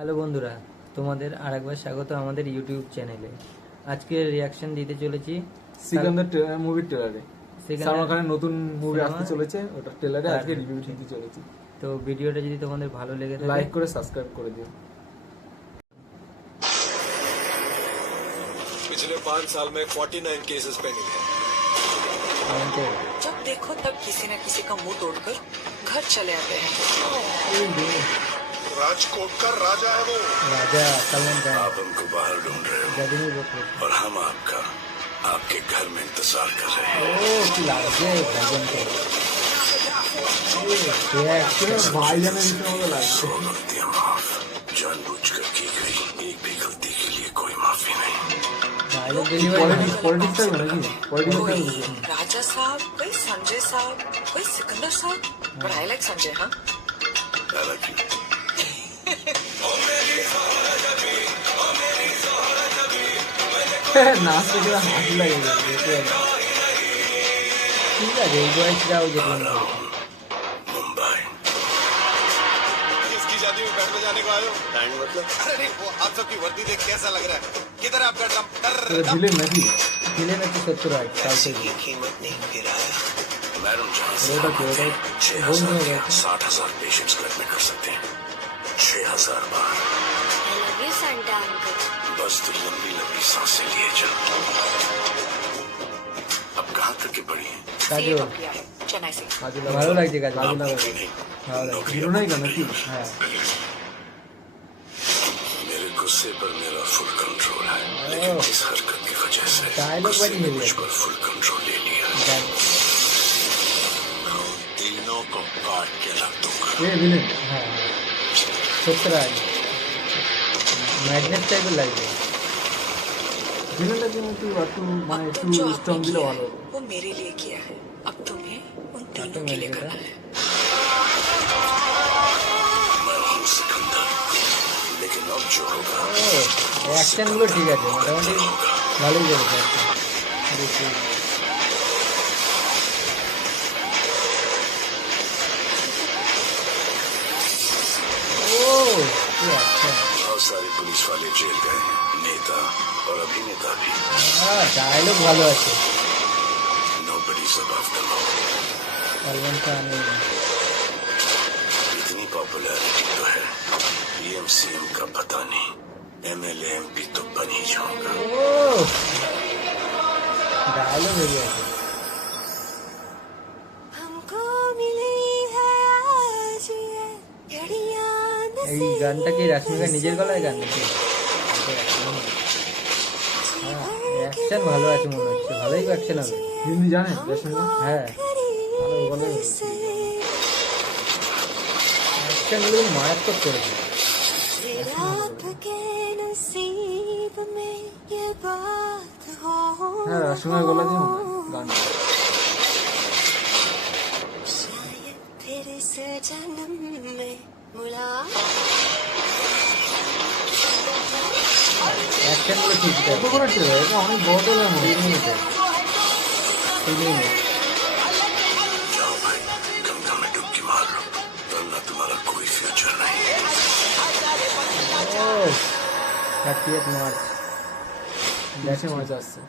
Hello বন্ধুরা, তোমাদের আরেকবার স্বাগত আমাদের ইউটিউব চ্যানেলে। আজকে রিয়াকশন দিতে চলেছি সিকান্দার মুভির ট্রেলারে। সিকান্দার সালমান খানের নতুন মুভি সিনেমা আসতে চলেছে, ওটা ট্রেলারে তার আজকে রিভিউ দিতে চলেছি। তো ভিডিওটা যদি তোমাদের ভালো লেগে থাকে লাইক করে সাবস্ক্রাইব করে দিও। पिछले 5 साल में 49 केसेस पेंडिंग है। কমেন্টে जब देखो तब किसी न किसी का मुंह तोड़कर घर चले आते हैं। राजकोट का राजा है वो। রাজা সালমান খান आप हमको बाहर ढूंढ रहे हो ভ্লাদিমির বকরে। और हम आपका आपके घर में इंतजार कर रहे हैं। ও কি লাগছে ভাইজানকে। ভাইজানের ভিতরে মতো লাগছে। 100 गलतियां माफ, जानबूझकर की गई एक भी गलती के लिए कोई माफी नहीं। ডায়লগ ডেলিভারি পলিটিক্স থাকবে নাকি? পলিটিক্স कोई থাকবে? राजा साहब, कोई संजय साहब, कोई सिकंदर साहब। But I like Sanjay. हाँ, I love you। নাচ দেখে হাসি লাগে দেখতে। ঠিক আছে, এই বয়সটাও যেতে मुंबई। किसकी शादी में बैंड बजाने को आए हो? बैंड मतलब? अरे नहीं, वो आप सबकी वर्दी देख कैसा लग रहा है? किधर है आपका ड्रम? ভিলেন নাকি? ছিলেন হচ্ছে সত্যরাজ সাউথ ऐसी থেকে। की कीमत नहीं गिराया। मैडम जहाँ से ওটা কি ওটা 6,000 के 60,000 पेशेंट्स को एडमिट कर सकते हैं। 6,000 बार। I love you, Santa uncle. बस तो लंबी लंबी सांसें लिए जाओ। अब कहाँ तक की बड़ी है? কাজল सीए किया है चेन्नई से। ভালো লাগছে কাজল आप ভালো नौकरी नहीं, লাগছে। হিরো নাই কেন নাকি? হ্যাঁ मेरे गुस्से पर मेरा फुल कंट्रोल है, लेकिन इस हरकत की वजह से डायलॉग गुस्से बड़ी ने है मुझ ये। पर फुल कंट्रोल ले लिया। तीनों को काट के रख दूंगा। এ ভিলেন হ্যাঁ সত্যরাজ ম্যাগনেট টাইপের লাগছে। ভিলেনটা কিন্তু একটু মানে अब একটু तुम जो স্ট্রং आपने দিলে किया ভালো है वो मेरे लिए किया है। अब तुम्हें उन तीनों के लिए करना है। मैं हूँ सिकंदर, लेकिन अब जो होगा ও অ্যাকশনগুলো ঠিক আছে, মোটামুটি ভালোই করেছে দেখছি। ও কি অ্যাকশন। बहुत सारे पुलिस वाले जेल गए हैं, नेता और अभिनेता भी। হ্যাঁ ডায়লগ ভালো আছে। Nobody's above the law। Salman Khan इतनी पॉपुलैरिटी तो है, पीएम सीएम का पता नहीं, एमएलए एमपी तो बन ही जाऊंगा। ও ডায়লগ হেভি আছে। हमको मिली है आज ये घड़ियां এই গানটা কি রাশ্মিকা নিজের গলায় গান নাকি? অ্যাকশন ভালো আছে মনে হচ্ছে, ভালোই অ্যাকশন হবে। হিন্দি জানেন রশ্মিকা? হ্যাঁ ভালো বলে। অ্যাকশনগুলো মারাত্মক করেছে। आपके नसीब में ये बात हो। হ্যাঁ রশ্মিকার গলা দিয়ে গান। शायद फिर इस जन्म में मुलाकात। অ্যাকশনগুলো ঠিক আছে। কত করে ট্রেলার? এটা অনেক বড় ট্রেলার মনে 3 হয়। মিনিটে 3 মিনিট। जाओ भाई, गंगा में डुबकी मार लो, वरना तुम्हारा कोई फ्यूचर नहीं। ও 30 মার্চ দেশে মজা আসছে।